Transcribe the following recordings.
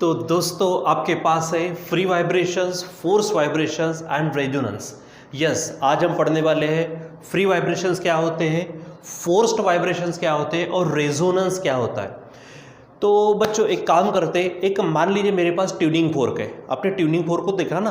तो दोस्तों आपके पास है free vibrations, force vibrations and resonance. Yes, आज हम पढ़ने वाले हैं फ्री वाइब्रेशंस क्या होते हैं, फोर्स्ड वाइब्रेशंस क्या होते हैं और रेजोनेंस क्या होता है। तो बच्चों एक काम करते हैं, एक मान लीजिए मेरे पास ट्यूनिंग फोर्क है। आपने ट्यूनिंग फोर्क को देखा ना,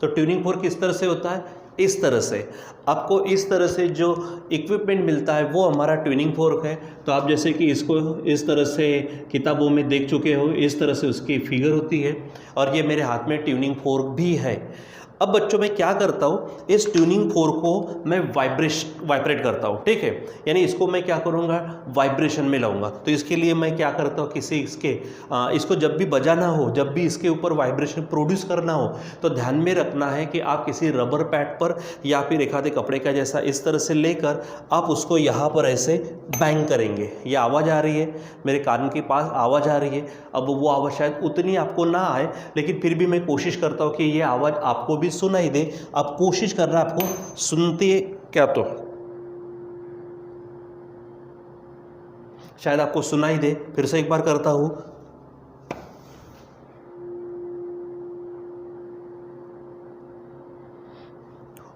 तो ट्यूनिंग फोर्क किस तरह से होता है, इस तरह से। आपको इस तरह से जो इक्विपमेंट मिलता है वो हमारा ट्यूनिंग फोर्क है। तो आप जैसे कि इसको इस तरह से किताबों में देख चुके हो, इस तरह से उसकी फिगर होती है और ये मेरे हाथ में ट्यूनिंग फोर्क भी है। अब बच्चों मैं क्या करता हूँ, इस ट्यूनिंग फोर्क को मैं वाइब्रेट करता हूँ, ठीक है। यानी इसको मैं क्या करूँगा, वाइब्रेशन में लाऊंगा। तो इसके लिए मैं क्या करता हूँ, इसको जब भी बजाना हो, जब भी इसके ऊपर वाइब्रेशन प्रोड्यूस करना हो, तो ध्यान में रखना है कि आप किसी रबर पैड पर या फिर एक आधे कपड़े का जैसा इस तरह से लेकर आप उसको यहाँ पर ऐसे बैंग करेंगे। ये आवाज़ आ रही है, मेरे कान के पास आवाज़ आ रही है। अब वो आवाज़ शायद उतनी आपको ना आए, लेकिन फिर भी मैं कोशिश करता हूँ कि ये आवाज़ आपको भी सुनाई दे। आप कोशिश कर रहे हैं, आपको सुनती है क्या, तो शायद आपको सुनाई दे। फिर से एक बार करता हूं,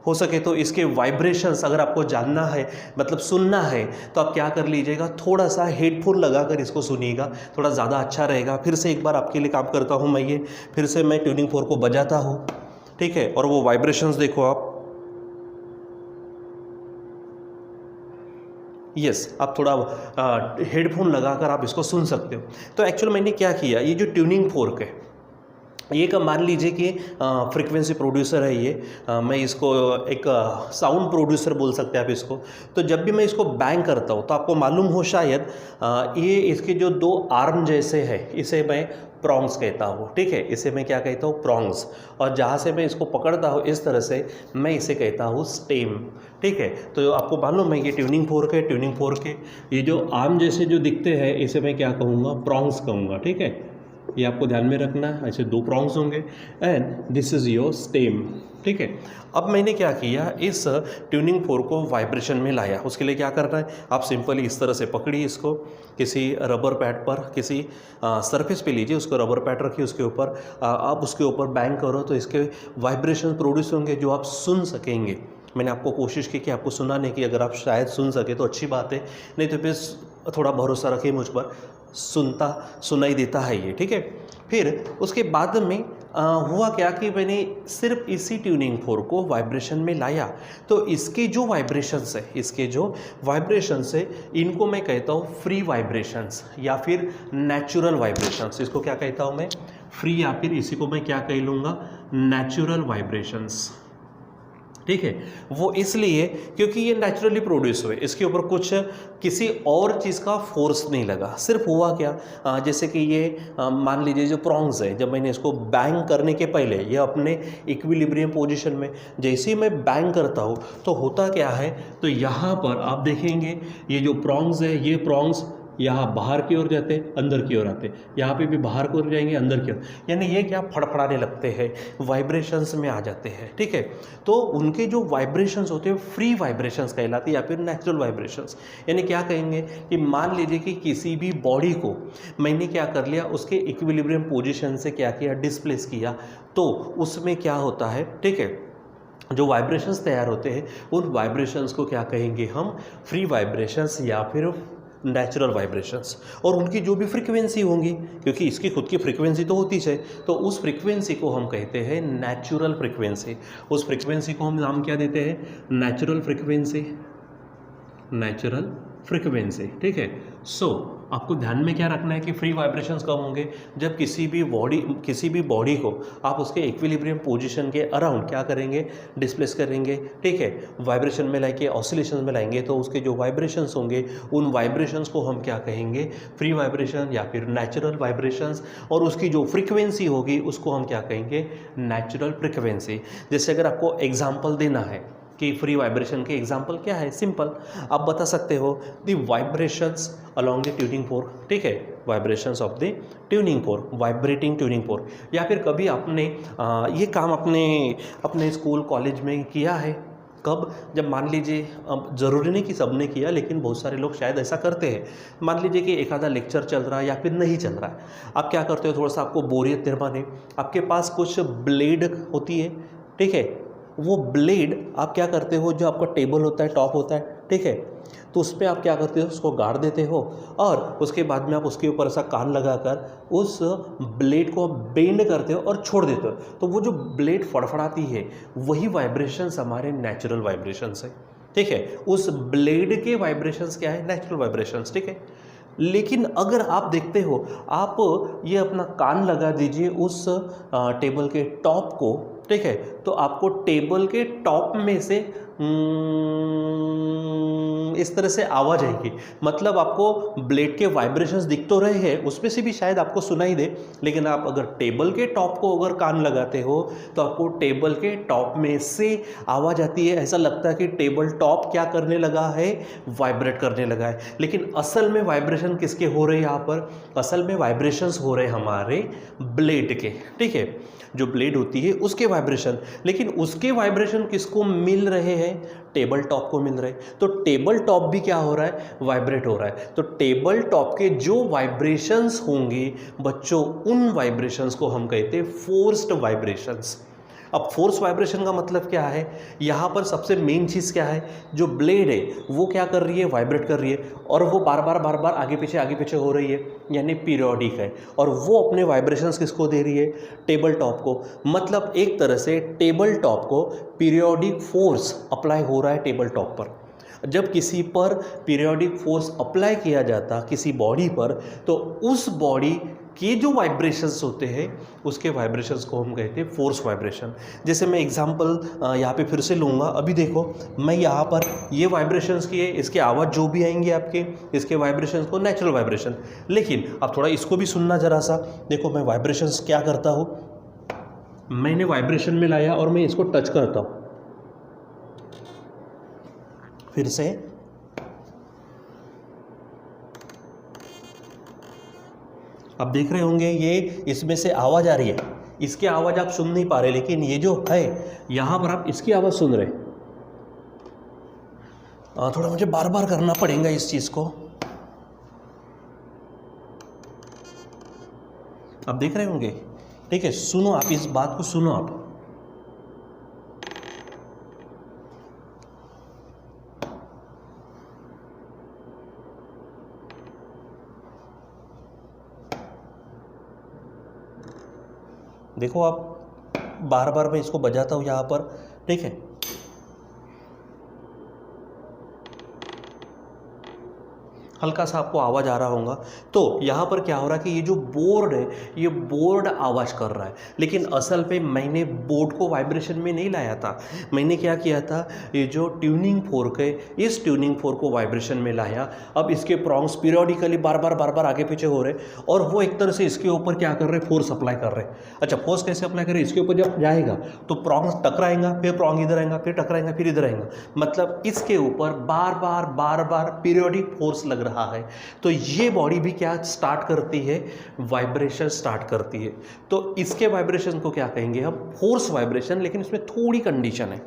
हो सके तो इसके वाइब्रेशंस अगर आपको जानना है, मतलब सुनना है, तो आप क्या कर लीजिएगा, थोड़ा सा हेडफोन लगाकर इसको सुनिएगा, थोड़ा ज़्यादा अच्छा रहेगा। फिर से एक बार आपके लिए काम करता हूं मैं, ये फिर से मैं ट्यूनिंग फोर्क को बजाता हूं, ठीक है। और वो वाइब्रेशंस देखो आप, यस, आप थोड़ा हेडफोन लगाकर आप इसको सुन सकते हो। तो एक्चुअल मैंने क्या किया, ये जो ट्यूनिंग फोर्क है, ये का मान लीजिए कि फ्रीक्वेंसी प्रोड्यूसर है ये। मैं इसको एक साउंड प्रोड्यूसर बोल सकते हैं आप इसको। तो जब भी मैं इसको बैंग करता हूँ तो आपको मालूम हो शायद, ये इसके जो दो आर्म जैसे है, इसे मैं प्रॉन्ग्स कहता हूँ, ठीक है। इसे मैं क्या कहता हूँ, प्रॉन्ग्स। और जहाँ से मैं इसको पकड़ता हूँ इस तरह से, मैं इसे कहता हूँ स्टेम, ठीक है। तो आपको मालूम है ये ट्यूनिंग फोर्क है। ट्यूनिंग फोर्क के ये जो आर्म जैसे जो दिखते हैं, इसे मैं क्या कहूँगा, प्रॉन्ग्स कहूँगा, ठीक है। ये आपको ध्यान में रखना है, ऐसे दो प्रॉन्ग्स होंगे and this is your stem, ठीक है। अब मैंने क्या किया, इस ट्यूनिंग फोर्क को वाइब्रेशन में लाया। उसके लिए क्या करना है, आप सिंपली इस तरह से पकड़िए इसको, किसी रबर पैड पर, किसी सरफेस पे लीजिए, उसको रबर पैड रखिए, उसके ऊपर आप उसके ऊपर बैंग करो तो इसके वाइब्रेशन प्रोड्यूस होंगे जो आप सुन सकेंगे। मैंने आपको कोशिश की कि आपको सुनाने की, अगर आप शायद सुन सके तो अच्छी बात है, नहीं तो फिर थोड़ा भरोसा रखिए मुझ पर, सुनाई देता है ये, ठीक है। फिर उसके बाद में हुआ क्या कि मैंने सिर्फ इसी ट्यूनिंग फोर्क को वाइब्रेशन में लाया, तो इसके जो वाइब्रेशंस है, इनको मैं कहता हूँ फ्री वाइब्रेशंस या फिर नेचुरल वाइब्रेशंस। इसको क्या कहता हूँ मैं, फ्री, या फिर इसी को मैं क्या कह लूँगा, नेचुरल वाइब्रेशंस, ठीक है। वो इसलिए क्योंकि ये नेचुरली प्रोड्यूस हुए, इसके ऊपर कुछ किसी और चीज़ का फोर्स नहीं लगा। सिर्फ हुआ क्या, जैसे कि ये मान लीजिए जो प्रॉन्ग्स है, जब मैंने इसको बैंग करने के पहले ये अपने इक्विलिब्रियम पोजीशन में, जैसे ही मैं बैंग करता हूँ तो होता क्या है, तो यहाँ पर आप देखेंगे ये जो प्रॉन्ग्स है, ये प्रॉन्ग्स यहाँ बाहर की ओर जाते, अंदर की ओर आते, यहाँ पे भी बाहर की ओर जाएंगे, अंदर की ओर, यानी ये क्या फड़फड़ाने लगते हैं, वाइब्रेशंस में आ जाते हैं, ठीक है। तो उनके जो वाइब्रेशंस होते हैं फ्री वाइब्रेशंस कहलाते हैं या फिर नेचुरल वाइब्रेशंस। यानी क्या कहेंगे कि मान लीजिए कि किसी भी बॉडी को मैंने क्या कर लिया, उसके इक्विलिब्रियम पोजिशन से क्या किया, डिस्प्लेस किया, तो उसमें क्या होता है, ठीक है, जो वाइब्रेशंस तैयार होते हैं उन वाइब्रेशंस को क्या कहेंगे हम, फ्री वाइब्रेशंस या फिर नेचुरल वाइब्रेशंस। और उनकी जो भी फ्रीक्वेंसी होंगी, क्योंकि इसकी खुद की फ्रीक्वेंसी तो होती है, तो उस फ्रीक्वेंसी को हम कहते हैं नेचुरल फ्रीक्वेंसी। उस फ्रीक्वेंसी को हम नाम क्या देते हैं, नेचुरल फ्रीक्वेंसी, नेचुरल फ्रीक्वेंसी, ठीक है। सो आपको ध्यान में क्या रखना है कि फ्री वाइब्रेशंस कब होंगे, जब किसी भी बॉडी को आप उसके इक्विलिब्रियम पोजीशन के अराउंड क्या करेंगे, डिस्प्लेस करेंगे, ठीक है, वाइब्रेशन में लाएंगे, ऑसिलेशन में लाएंगे, तो उसके जो वाइब्रेशंस होंगे उन वाइब्रेशंस को हम क्या कहेंगे, फ्री वाइब्रेशन या फिर नेचुरल वाइब्रेशंस। और उसकी जो फ्रीक्वेंसी होगी उसको हम क्या कहेंगे, नेचुरल फ्रीक्वेंसी। जैसे अगर आपको एग्जाम्पल देना है कि फ्री वाइब्रेशन के एग्जाम्पल क्या है, सिंपल आप बता सकते हो, the vibrations along the tuning fork, ठीक है, vibrations of the tuning fork, vibrating tuning fork. या फिर कभी आपने ये काम अपने स्कूल कॉलेज में किया है, कब? जब मान लीजिए, अब ज़रूरी नहीं कि सबने किया, लेकिन बहुत सारे लोग शायद ऐसा करते हैं। मान लीजिए कि एक आधा लेक्चर चल रहा है या फिर नहीं चल रहा है, आप क्या करते हो, थोड़ा सा आपको बोरियत निर्माण है, आपके पास कुछ ब्लेड होती है, ठीक है, वो ब्लेड आप क्या करते हो, जो आपका टेबल होता है, टॉप होता है, ठीक है, तो उस पर आप क्या करते हो, उसको गाड़ देते हो और उसके बाद में आप उसके ऊपर ऐसा कान लगाकर उस ब्लेड को बेंड करते हो और छोड़ देते हो, तो वो जो ब्लेड फड़फड़ाती है वही वाइब्रेशंस हमारे नेचुरल वाइब्रेशंस है, ठीक है। उस ब्लेड के वाइब्रेशंस क्या है? नेचुरल वाइब्रेशंस, ठीक है। लेकिन अगर आप देखते हो, आप ये अपना कान लगा दीजिए उस टेबल के टॉप को, ठीक है, तो आपको टेबल के टॉप में से इस तरह से आवाज़ आएगी, मतलब आपको ब्लेड के वाइब्रेशंस दिख तो रहे हैं, उसमें से भी शायद आपको सुनाई दे, लेकिन आप अगर टेबल के टॉप को अगर कान लगाते हो तो आपको टेबल के टॉप में से आवाज़ आती है, ऐसा लगता है कि टेबल टॉप क्या करने लगा है, वाइब्रेट करने लगा है। लेकिन असल में वाइब्रेशन किसके हो रहे हैं यहाँ पर? असल में वाइब्रेशंस हो रहे हैं हमारे ब्लेड के, ठीक है, जो ब्लेड होती है उसके वाइब्रेशन। लेकिन उसके वाइब्रेशन किसको मिल रहे हैं? टेबल टॉप को मिल रहे हैं। तो टेबल टॉप भी क्या हो रहा है? वाइब्रेट हो रहा है। तो टेबल टॉप के जो वाइब्रेशंस होंगे बच्चों, उन वाइब्रेशंस को हम कहते हैं फोर्स्ड वाइब्रेशंस। अब फोर्स वाइब्रेशन का मतलब क्या है? यहाँ पर सबसे मेन चीज़ क्या है? जो ब्लेड है वो क्या कर रही है? वाइब्रेट कर रही है, और वो बार बार आगे पीछे हो रही है, यानी पीरियोडिक है, और वो अपने वाइब्रेशंस किसको दे रही है? टेबल टॉप को। मतलब एक तरह से टेबल टॉप को पीरियोडिक फोर्स अप्लाई हो रहा है टेबल टॉप पर। जब किसी पर पीरियोडिक फोर्स अप्लाई किया जाता किसी बॉडी पर, तो उस बॉडी के जो वाइब्रेशंस होते हैं उसके वाइब्रेशंस को हम कहते हैं फोर्स वाइब्रेशन। जैसे मैं एग्जांपल यहाँ पे फिर से लूँगा। अभी देखो, मैं यहाँ पर ये वाइब्रेशंस किए, इसके आवाज़ जो भी आएंगे आपके, इसके वाइब्रेशंस को नेचुरल वाइब्रेशन। लेकिन आप थोड़ा इसको भी सुनना ज़रा सा। देखो मैं वाइब्रेशंस क्या करता हूँ, मैंने वाइब्रेशन में लाया और मैं इसको टच करता हूँ, फिर से आप देख रहे होंगे ये इसमें से आवाज़ आ रही है, इसकी आवाज़ आप सुन नहीं पा रहे, लेकिन ये जो है यहाँ पर आप इसकी आवाज़ सुन रहे। थोड़ा मुझे बार बार करना पड़ेगा इस चीज़ को। आप देख रहे होंगे, ठीक है, सुनो आप, इस बात को सुनो आप। देखो आप, बार बार मैं इसको बजाता हूँ यहाँ पर, ठीक है, हल्का सा आपको आवाज़ आ रहा होगा। तो यहाँ पर क्या हो रहा है कि ये जो बोर्ड है, ये बोर्ड आवाज़ कर रहा है, लेकिन असल पे मैंने बोर्ड को वाइब्रेशन में नहीं लाया था। मैंने क्या किया था, ये जो ट्यूनिंग फोर्क है, इस ट्यूनिंग फोर्क को वाइब्रेशन में लाया। अब इसके प्रॉन्ग्स पीरियोडिकली बार बार आगे पीछे हो रहे, और वो एक तरह से इसके ऊपर क्या कर रहे, फोर्स अप्लाई कर रहे। अच्छा, फोर्स कैसे अप्लाई कर रहे? इसके ऊपर जब जाएगा तो प्रॉन्ग्स टकराएंगा, फिर प्रॉन्ग इधर आएगा, फिर टकराएंगा, फिर इधर आएगा, मतलब इसके ऊपर बार बार पीरियोडिक फोर्स लग रहा है। तो ये बॉडी भी क्या स्टार्ट करती है? वाइब्रेशन स्टार्ट करती है। तो इसके वाइब्रेशन को क्या कहेंगे हम? Force vibration. लेकिन इसमें थोड़ी कंडीशन है,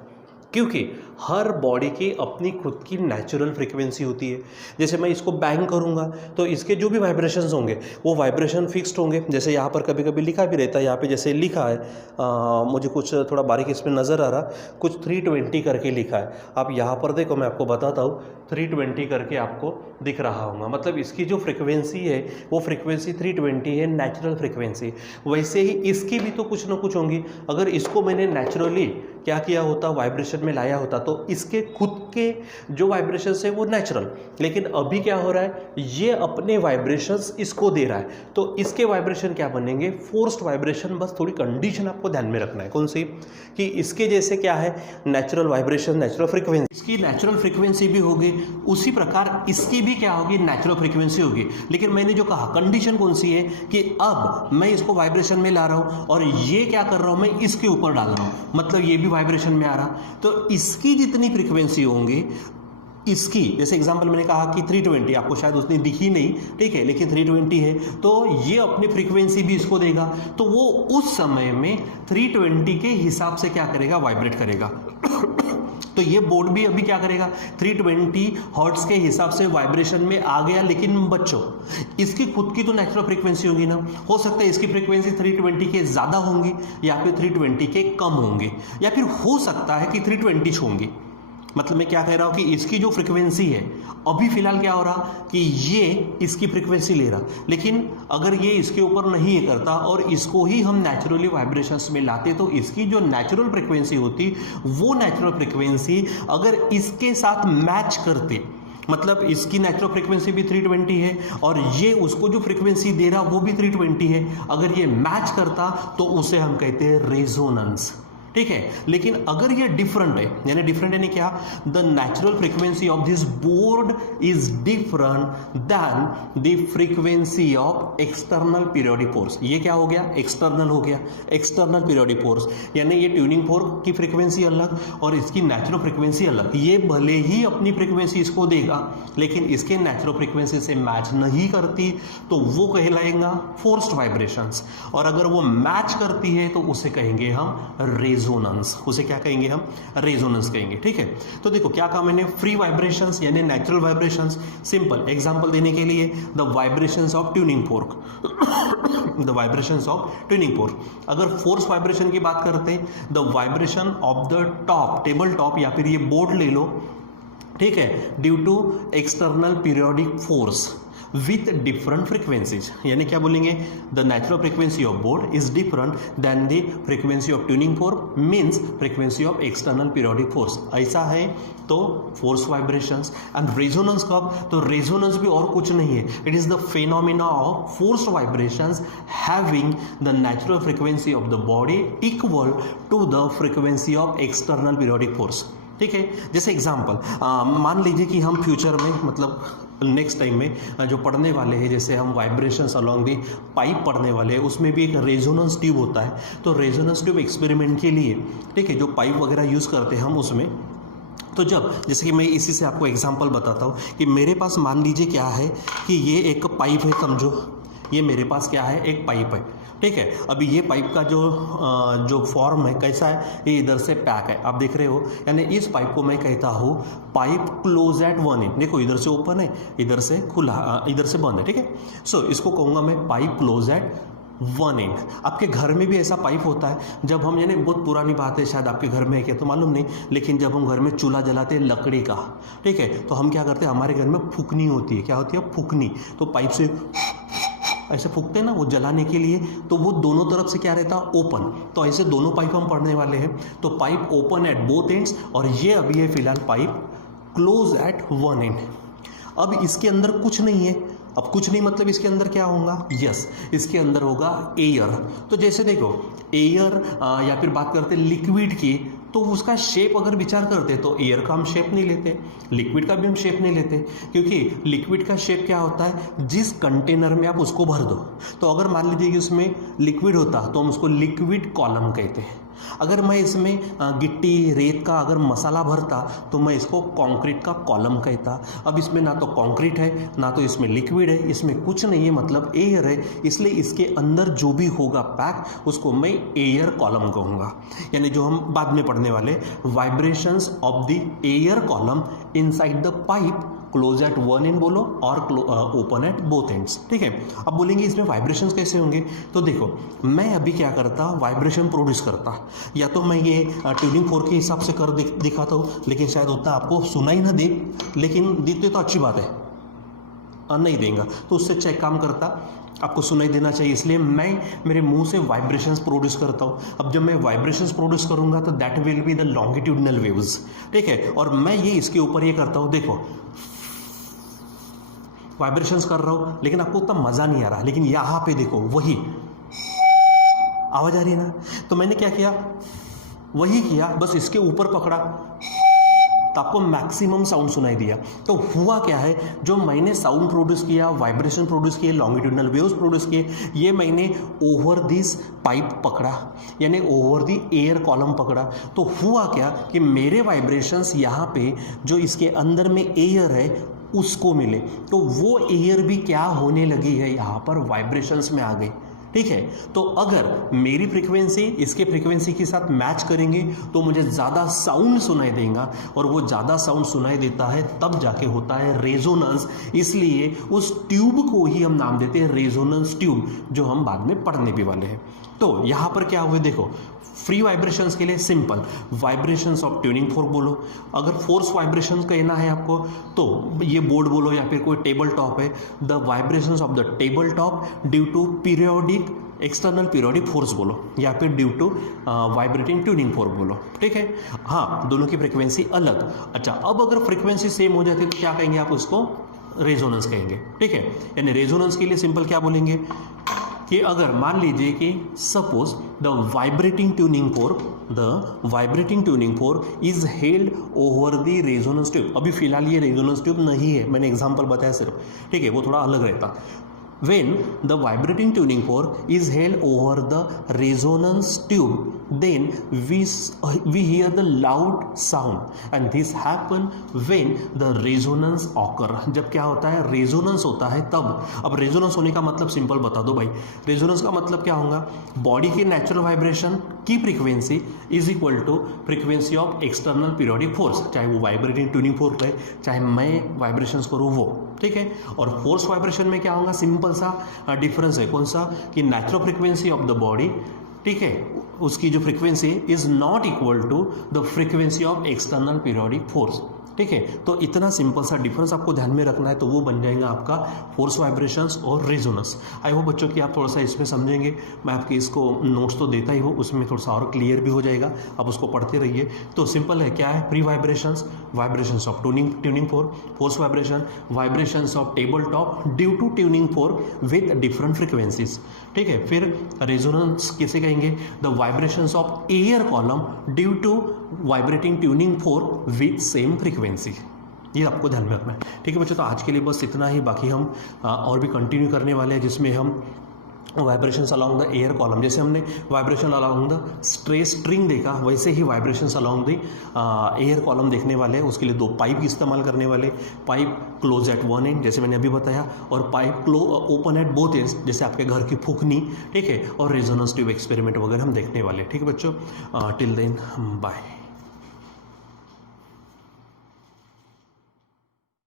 क्योंकि हर बॉडी की अपनी खुद की नेचुरल फ्रीक्वेंसी होती है। जैसे मैं इसको बैंग करूंगा तो इसके जो भी वाइब्रेशंस होंगे वो वाइब्रेशन फिक्स्ड होंगे। जैसे यहाँ पर कभी कभी लिखा भी रहता है, यहाँ पे जैसे लिखा है, मुझे कुछ थोड़ा बारीक इसमें नज़र आ रहा, कुछ 320 करके लिखा है। आप यहाँ पर देखो, मैं आपको बताता हूँ, 320 करके आपको दिख रहा होगा। मतलब इसकी जो फ्रिक्वेंसी है वो फ्रिक्वेंसी 320 है, नेचुरल फ्रिक्वेंसी। वैसे ही इसकी भी तो कुछ ना कुछ होंगी। अगर इसको मैंने नेचुरली क्या किया होता, वाइब्रेशन में लाया होता, तो इसके खुद के जो वाइब्रेशंस है वो नेचुरल। लेकिन अभी क्या हो रहा है, ये अपने वाइब्रेशंस इसको दे रहा है, तो इसके वाइब्रेशन क्या बनेंगे? Forced vibration. बस थोड़ी कंडीशन आपको ध्यान में रखना है। कौन सी? कि इसके जैसे क्या है, नेचुरल वाइब्रेशन, नेचुरल फ्रीक्वेंसी, इसकी नेचुरल फ्रीक्वेंसी भी होगी, उसी प्रकार इसकी भी क्या होगी? नेचुरल फ्रीक्वेंसी होगी। लेकिन मैंने जो कहा, कंडीशन कौन सी है कि अब मैं इसको वाइब्रेशन में ला रहा हूं और ये क्या कर रहा हूं, मैं इसके ऊपर डाल रहा हूं, मतलब ये भी वाइब्रेशन में आ रहा। तो इसकी जितनी फ्रीक्वेंसी होंगी, इसकी जैसे एग्जांपल मैंने कहा कि 320, आपको शायद उसने दिखी नहीं, ठीक है, लेकिन 320 है, तो ये अपनी फ्रीक्वेंसी भी इसको देगा। तो वो उस समय में 320 के हिसाब से क्या करेगा? वाइब्रेट करेगा। तो ये बोर्ड भी अभी क्या करेगा, 320 हर्ट्ज के हिसाब से वाइब्रेशन में आ गया। लेकिन बच्चों इसकी खुद की तो नेचुरल फ्रीक्वेंसी होगी ना, हो सकता है इसकी फ्रीक्वेंसी 320 के ज़्यादा होंगी या फिर 320 के कम होंगे, या फिर हो सकता है कि 320 होंगी। मतलब मैं क्या कह रहा हूं कि इसकी जो फ्रीक्वेंसी है अभी फिलहाल क्या हो रहा कि ये इसकी फ्रीक्वेंसी ले रहा, लेकिन अगर ये इसके ऊपर नहीं ये करता और इसको ही हम नेचुरली वाइब्रेशंस में लाते तो इसकी जो नेचुरल फ्रीक्वेंसी होती वो नेचुरल फ्रीक्वेंसी अगर इसके साथ मैच करते, मतलब इसकी नेचुरल फ्रीक्वेंसी भी 320 है और ये उसको जो फ्रीक्वेंसी दे रहा वो भी 320 है, अगर ये मैच करता तो उसे हम कहते हैं रेजोनेंस। ठीक है, लेकिन अगर ये डिफरेंट है, यानी डिफरेंट यानी क्या, the natural frequency of this board is different then the frequency of external periodic force. ये क्या हो गया, एक्सटर्नल हो गया, एक्सटर्नल पीरियोडिक फोर्स, यानी ये ट्यूनिंग फोर्क की फ्रीक्वेंसी अलग और इसकी नेचुरल फ्रीक्वेंसी अलग। ये भले ही अपनी फ्रीक्वेंसी इसको देगा लेकिन इसके नेचुरल फ्रीक्वेंसी से मैच नहीं करती तो वो कहलाएगा फोर्स्ड वाइब्रेशंस, और अगर वो मैच करती है तो उसे कहेंगे हम रेजोनेंस। उसे क्या कहेंगे हम, रेजोनेंस कहेंगे। ठीक है, तो देखो क्या कहा मैंने, फ्री वाइब्रेशंस यानी नेचुरल वाइब्रेशंस। सिंपल एग्जांपल देने के लिए the vibrations of tuning fork, the vibrations of tuning fork. अगर फोर्स वाइब्रेशन की बात करते हैं, the vibration of the top, table top या फिर ये बोर्ड ले लो, ठीक है, due to external periodic force with different frequencies, यानी क्या बोलेंगे, the natural frequency of board is different than the frequency of tuning fork means frequency of external periodic force। ऐसा है तो force vibrations and resonance कब, तो resonance भी और कुछ नहीं है, it is the phenomena of forced vibrations having the natural frequency of the body equal to the frequency of external periodic force। ठीक है, जैसे एग्जाम्पल मान लीजिए कि हम फ्यूचर में, मतलब नेक्स्ट टाइम में जो पढ़ने वाले हैं, जैसे हम वाइब्रेशंस अलोंग दी पाइप पढ़ने वाले हैं, उसमें भी एक रेजोनेंस ट्यूब होता है। तो रेजोनेंस ट्यूब एक्सपेरिमेंट के लिए, ठीक है, जो पाइप वगैरह यूज़ करते हैं हम उसमें, तो जब जैसे कि मैं इसी से आपको एग्जांपल बताता हूँ कि मेरे पास मान लीजिए क्या है कि ये एक पाइप है, समझो ये मेरे पास क्या है, एक पाइप है। ठीक है, अभी ये पाइप का जो फॉर्म है कैसा है, ये इधर से पैक है, आप देख रहे हो, यानी इस पाइप को मैं कहता हूँ पाइप क्लोज एट 1 इंच। देखो इधर से ओपन है, इधर से खुला, इधर से बंद है। ठीक है, सो इसको कहूँगा मैं पाइप क्लोज एट 1 इंच। आपके घर में भी ऐसा पाइप होता है, जब हम, यानी बहुत पुरानी बात है, शायद आपके घर में है क्या तो मालूम नहीं, लेकिन जब हम घर में चूल्हा जलाते हैं लकड़ी का, ठीक है, तो हम क्या करते हैं, हमारे घर में फूकनी होती है, क्या होती है, फूकनी। तो पाइप से ऐसे फूकते हैं ना वो जलाने के लिए, तो वो दोनों तरफ से क्या रहता है, ओपन। तो ऐसे दोनों पाइप हम पढ़ने वाले हैं, तो pipe open at both ends, और ये अभी है फिलहाल पाइप क्लोज एट 1 एंड। अब इसके अंदर कुछ नहीं है, अब कुछ नहीं मतलब इसके अंदर क्या होगा, यस इसके अंदर होगा एयर। तो जैसे देखो एयर या फिर बात करते लिक्विड की, तो उसका शेप अगर विचार करते तो एयर का हम शेप नहीं लेते, लिक्विड का भी हम शेप नहीं लेते, क्योंकि लिक्विड का शेप क्या होता है, जिस कंटेनर में आप उसको भर दो। तो अगर मान लीजिए कि उसमें लिक्विड होता तो हम उसको लिक्विड कॉलम कहते हैं। अगर मैं इसमें गिट्टी रेत का अगर मसाला भरता तो मैं इसको कंक्रीट का कॉलम कहता। अब इसमें ना तो कंक्रीट है ना तो इसमें लिक्विड है, इसमें कुछ नहीं है, मतलब एयर है, इसलिए इसके अंदर जो भी होगा पैक उसको मैं एयर कॉलम कहूँगा। यानी जो हम बाद में पढ़ने वाले vibrations of the air column inside the pipe close eight 1 and बोलो और ओपन एट बोथ एंड्स। ठीक है, अब बोलेंगे इसमें वाइब्रेशंस कैसे होंगे, तो देखो मैं अभी क्या करता, वाइब्रेशन प्रोड्यूस करता, या तो मैं ये ट्यूनिंग फोर्क के हिसाब से कर दिखाता हूँ, लेकिन शायद उतना आपको सुनाई ना दे, लेकिन देते तो अच्छी बात है, नहीं देंगे तो उससे अच्छा एक काम करता, आपको सुनाई देना चाहिए, इसलिए मैं मेरे मुंह से वाइब्रेशंस प्रोड्यूस करता हूँ। अब जब मैं वाइब्रेशंस प्रोड्यूस करूँगा तो that will be the longitudinal waves. ठीक है, और मैं ये इसके ऊपर ये करता हूँ, देखो वाइब्रेशंस कर रहा हूँ लेकिन आपको उतना मज़ा नहीं आ रहा, लेकिन यहाँ पे देखो वही आवाज़ आ रही है ना, तो मैंने क्या किया, वही किया, बस इसके ऊपर पकड़ा तो आपको मैक्सिमम साउंड सुनाई दिया। तो हुआ क्या है, जो मैंने साउंड प्रोड्यूस किया, वाइब्रेशन प्रोड्यूस किए, लॉन्गिट्यूडनल वेव्स प्रोड्यूस किए, ये मैंने ओवर दिस पाइप पकड़ा, यानी ओवर दी एयर कॉलम पकड़ा। तो हुआ क्या कि मेरे वाइब्रेशंस यहाँ पे जो इसके अंदर में एयर है उसको मिले, तो वो एयर भी क्या होने लगी है, यहाँ पर वाइब्रेशंस में आ गई। ठीक है। तो अगर मेरी फ्रीक्वेंसी इसके फ्रीक्वेंसी के साथ मैच करेंगे तो मुझे ज़्यादा साउंड सुनाई देगा, और वो ज़्यादा साउंड सुनाई देता है तब जाके होता है रेजोनेंस। इसलिए उस ट्यूब को ही हम नाम देते हैं रेजोनेंस ट्यूब, जो हम बाद में पढ़ने भी वाले हैं। तो यहाँ पर क्या हुए देखो, फ्री वाइब्रेशंस के लिए simple vibrations of tuning fork बोलो। अगर फोर्स वाइब्रेशंस कहना है आपको तो ये बोर्ड बोलो या फिर कोई टेबल टॉप है, the vibrations of the table top due to periodic external periodic force बोलो, या फिर due to vibrating tuning fork बोलो। ठीक है, हाँ दोनों की फ्रिक्वेंसी अलग। अच्छा, अब अगर फ्रिक्वेंसी सेम हो जाती है तो क्या कहेंगे आप उसको, रेजोनेंस कहेंगे। ठीक है, यानी रेजोनेंस के लिए सिंपल क्या बोलेंगे कि अगर मान लीजिए कि suppose the vibrating tuning fork is held over the resonance tube. अभी फिलहाल ये रेजोनेंस ट्यूब नहीं है, मैंने एग्जांपल बताया सिर्फ, ठीक है, वो थोड़ा अलग रहता। When the vibrating tuning fork is held over the resonance tube, then we hear the loud sound, and this happen when the resonance occur। जब क्या होता है, रेजोनेंस होता है तब। अब रेजोनेंस होने का मतलब सिंपल बता दो भाई, रेजोनेंस का मतलब क्या होगा, बॉडी के नेचुरल वाइब्रेशन की frequency is equal to frequency of external periodic force, चाहे वो वाइब्रेटिंग ट्यूनिंग फोर्क है, चाहे मैं वाइब्रेशंस करूँ वो। ठीक है, और फोर्स वाइब्रेशन में क्या होगा, सिंपल सा डिफरेंस है, कौन सा, कि natural frequency of the body, ठीक है, उसकी जो frequency is not equal to the frequency of external periodic force. ठीक है, तो इतना सिंपल सा डिफरेंस आपको ध्यान में रखना है, तो वो बन जाएगा आपका फोर्स वाइब्रेशंस और रेजोनेंस। आई होप बच्चों कि आप थोड़ा सा इसमें समझेंगे। मैं आपके इसको नोट्स तो देता ही हूँ, उसमें थोड़ा सा और क्लियर भी हो जाएगा, आप उसको पढ़ते रहिए। तो सिंपल है, क्या है, free vibrations, vibrations of tuning fork, force vibration, vibrations of table top due to tuning fork with different frequencies. ठीक है, फिर रेजोनेंस किसे कहेंगे, the vibrations of air column due to vibrating tuning fork with same frequency. ये आपको ध्यान में रखना है। ठीक है बच्चों, तो आज के लिए बस इतना ही, बाकी हम और भी कंटिन्यू करने वाले हैं, जिसमें हम vibrations along the air column, जैसे हमने vibration along the stress string देखा, वैसे ही vibrations along the air column देखने वाले हैं। उसके लिए दो पाइप इस्तेमाल करने वाले, pipe close eight one and जैसे मैंने अभी बताया, और pipe open at both ends जैसे आपके घर की फूकनी। ठीक है, और रेजोनेंस ट्यूब एक्सपेरिमेंट वगैरह हम देखने वाले। ठीक है बच्चों, टिल देन बाय।